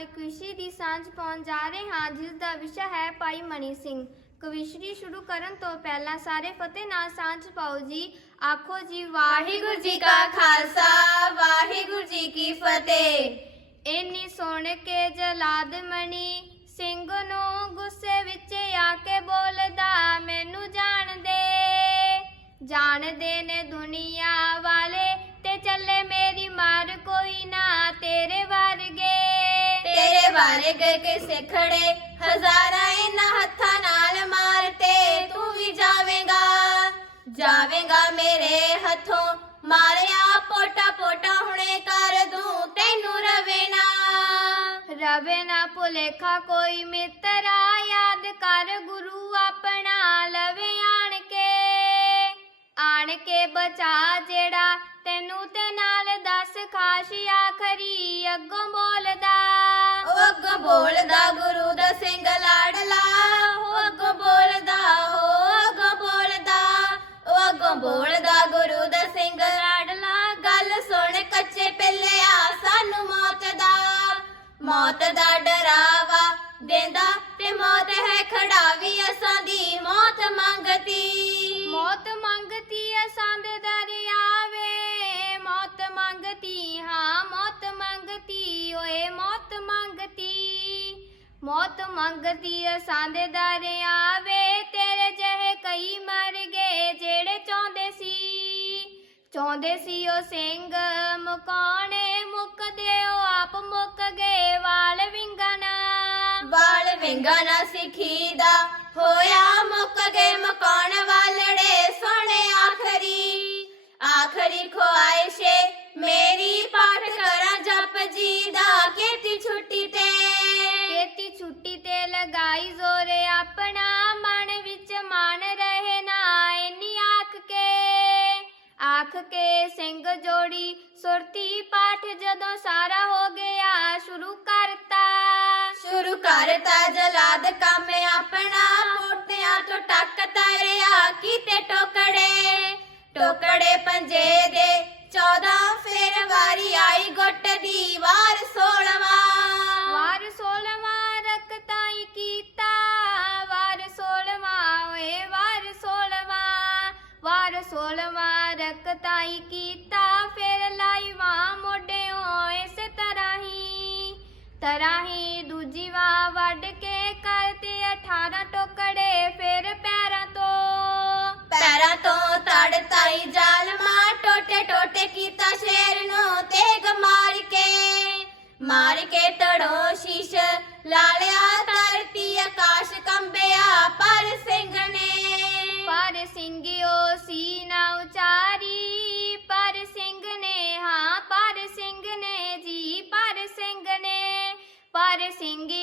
ਇੱਕ ਵਿਸ਼ੇ ਦੀ ਸਾਂਝ ਪਾਉਣ ਜਾ ਰਹੇ ਹਾਂ, ਜਿਸ ਦਾ ਵਿਸ਼ਾ ਹੈ ਭਾਈ ਮਣੀ ਸਿੰਘ। ਕਵਿਸ਼ਰੀ ਸ਼ੁਰੂ ਕਰਨ ਤੋਂ ਪਹਿਲਾਂ ਸਾਰੇ ਫਤਿਹ ਨਾਲ ਸਾਂਝ ਪਾਓ ਜੀ। ਆਖੋ ਜੀ, ਵਾਹਿਗੁਰੂ ਜੀ ਕਾ ਖਾਲਸਾ, ਵਾਹਿਗੁਰੂ ਜੀ ਕੀ ਫਤਿਹ। ਇੰਨੀ ਸੁਣ ਕੇ ਜਲਾਦ ਮਣੀ ਸਿੰਘ ਨੂੰ ਗੁੱਸੇ ਵਿੱਚ ਆ ਕੇ ਬੋਲਦਾ, ਮੈਨੂੰ ਜਾਣਦੇ ਜਾਣਦੇ ਨੇ ਤੇਰੇ ਗਏ ਕੇ ਸਿਖੜੇ, ਹਜ਼ਾਰਾਂ ਇਹਨਾਂ ਹੱਥਾਂ ਨਾਲ ਮਾਰਤੇ। ਤੂੰ ਵੀ ਜਾਵੇਂਗਾ ਜਾਵੇਂਗਾ ਮੇਰੇ ਹੱਥੋਂ। ਮਾਰਿਆ ਪੋਟਾ ਪੋਟਾ ਹੁਣੇ ਕਰ ਦੂੰ, ਤੈਨੂੰ ਰਵੇ ਨਾ। ਰਵੇ ਨਾ ਭੁਲੇਖਾ ਕੋਈ ਮਿੱਤਰਾ ਯਾਦ ਕਰ ਗੁਰੂ ਆਪਣਾ ਲਵੇ ਆਣ ਕੇ ਆਣ ਕੇ ਬਚਾ ਜਿਹੜਾ ਤੈਨੂੰ ਤੇ ਨਾਲ ਦੱਸ, ਖਾਸ ਆਖਰੀ ਅੱਗੋਂ ਬੋਲ ਬੋਲਦਾ ਗੁਰੂ ਦਾ ਸਿੰਘ ਲਾਡਲਾ, ਉਹ ਅੱਗੋਂ ਬੋਲਦਾ ਹੋ ਅੱਗੋਂ ਬੋਲਦਾ, ਉਹ ਅੱਗੋਂ ਬੋਲਦਾ ਗੁਰੂ ਦਾ ਸਿੰਘ ਲਾਡਲਾ। ਗੱਲ ਸੁਣ ਕੱਚੇ ਪਿੱਲਿਆ, ਸਾਨੂੰ ਮੌਤ ਦਾ ਮੌਤ ਦਾ ਡਰਾਵਾ ਦੇਂਦਾ ਤੇ ਮੌਤ ਹੈ ਖੜਾਵੀ ਅਸਾਂ ਦੀ ਮੌਤ ਮੰਗਤੀ। ਮੌਤ ਮੰਗਤੀ ਅਸਾਂ ਦੇ ਦਰਿਆਵੇ ਮੌਤ ਮੰਗਤੀ ਅਸਾਂ ਦੇ ਦਰਿਆਵੇ ਤੇਰੇ ਜਿਹੇ ਕਈ ਮਰ ਗਏ, ਜਿਹੜੇ ਚਾਹੁੰਦੇ ਸੀ ਚਾਹੁੰਦੇ ਸੀ ਉਹ ਸਿੰਘ ਮੁਕਾਣੇ ਮੁੱਕਦੇ ਉਹ ਆਪ ਮੁੱਕ ਗਏ, ਵਾਲ ਵਿੰਗਣਾ ਵਾਲ ਵਿੰਗਾ ਨਾ ਸਿੱਖੀਦਾ ਹੋਇਆ ਮੁੱਕ ਗਏ ਮਕਾਨ ਵਾਲੜੇ ਸਿੰਘ ਜੋੜੀ ਸੁਰਤੀ ਪਾਠ ਜਦੋਂ ਸਾਰਾ ਹੋ ਗਿਆ ਸ਼ੁਰੂ ਕਰਤਾ। ਸ਼ੁਰੂ ਕਰਤਾ ਜਲਾਦ ਕੰਮ ਆਪਣਾ ਪੋਟਿਆਂ ਤੋਂ ਟੱਕ ਤਰਿਆ ਕੀਤੇ ਟੋਕੜੇ? ਟੋਕੜੇ ਪੰਜੇ ਦੇ 14 ਫੇਰ ਵਾਰੀ ਆਈ ਗੁੱਟ ਦੀ ਵਾਰ 16ਵਾਂ ਵਾਰ 16ਵਾਂ ਰਕਤਾਈ ਕੀਤਾ ਵਾਰ 16ਵਾਂ ਓਏ ਵਾਰ 16ਵਾਂ ਵਾਰ 16ਵਾਂ ਰਕਤਾਈ ਕੀਤਾ, ਫਿਰ ਲਾਈਵਾਂ ਮੋਢਿਓ ਇਸੇ ਤਰ੍ਹਾਂ ਹੀ। ਤਰ੍ਹਾਂ ਹੀ ਦੂਜੀ ਵਾਂ ਵੱਢ ਕੇ ਕਰਤੇ 18 ਟੋਕੜੇ, ਫਿਰ ਪੈਰਾਂ ਤੋਂ। ਪੈਰਾਂ ਤੋਂ ਤੜ ਤਾਈ ਜਾਲਮਾ ਟੋਟੇ ਟੋਟੇ ਕੀਤਾ ਸ਼ੇਰ ਨੂੰ ਤੇਗ ਮਾਰ ਕੇ। ਮਾਰ ਕੇ ਤੜੋ ਸ਼ੀਸ਼ ਲਾਲਿਆ ਪਰ